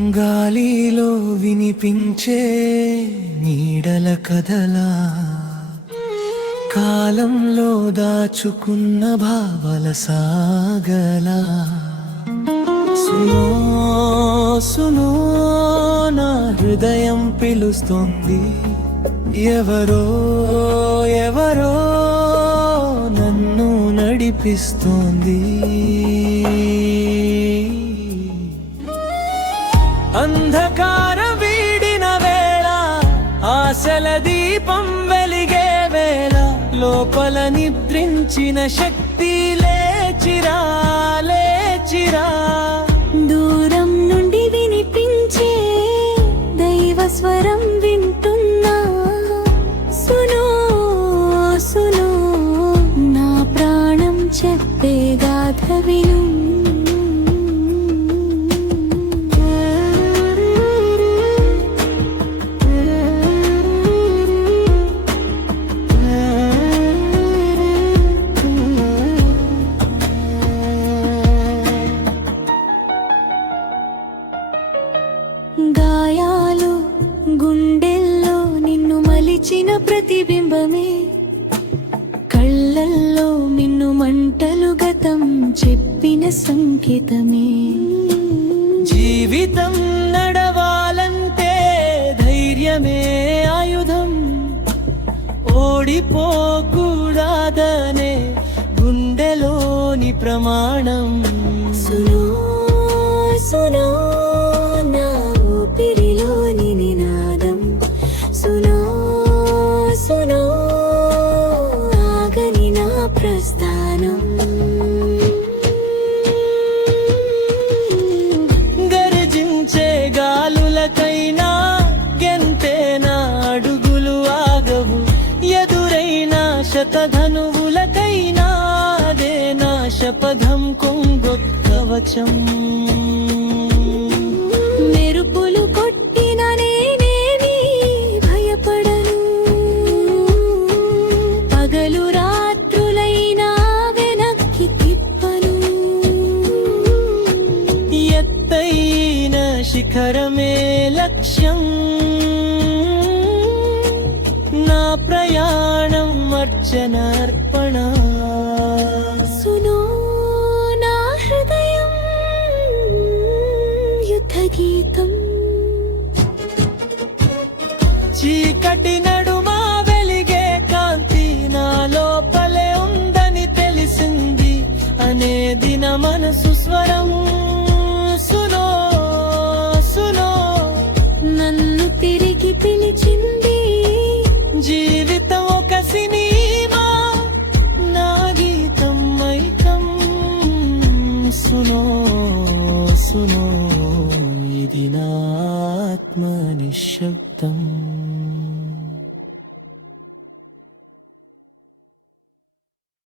గాలిలో వినిపించే నీడల కథలా కాలంలో దాచుకున్న భావల సాగలా. సునో సునో నా హృదయం పిలుస్తోంది. ఎవరో ఎవరో నన్ను నడిపిస్తోంది. నిద్రించిన శక్తి లేచిరా లేచిరా. దూరం నుండి వినిపించే దైవ స్వరం వింటున్నా. సునో సునో నా ప్రాణం చెప్పే గాథ విను. మంటలు గతం చెప్పిన సంకేతమే. జీవితం నడవాలంటే ధైర్యమే ఆయుధం. ఓడిపోకూడదనే గుండెలోని ప్రమాణం. సునో సునో. ప్రస్థానం గర్జించే గాలులకైనా గెంతేనా అడుగులు ఆగవు. ఎదురైన శతధనువులకైనా అదే నా శపథం కొంగొక్కవచం మెరుపులు శిఖరమే లక్ష్యం. నా ప్రయాణం అర్చనార్పణ. సునో నా హృదయం యుద్ధ గీతం చీకటి నడుమా వెలిగే కాంతి నా లోపలే ఉందని తెలిసింది. అనేది నా మనసు స్వరం. enxertão.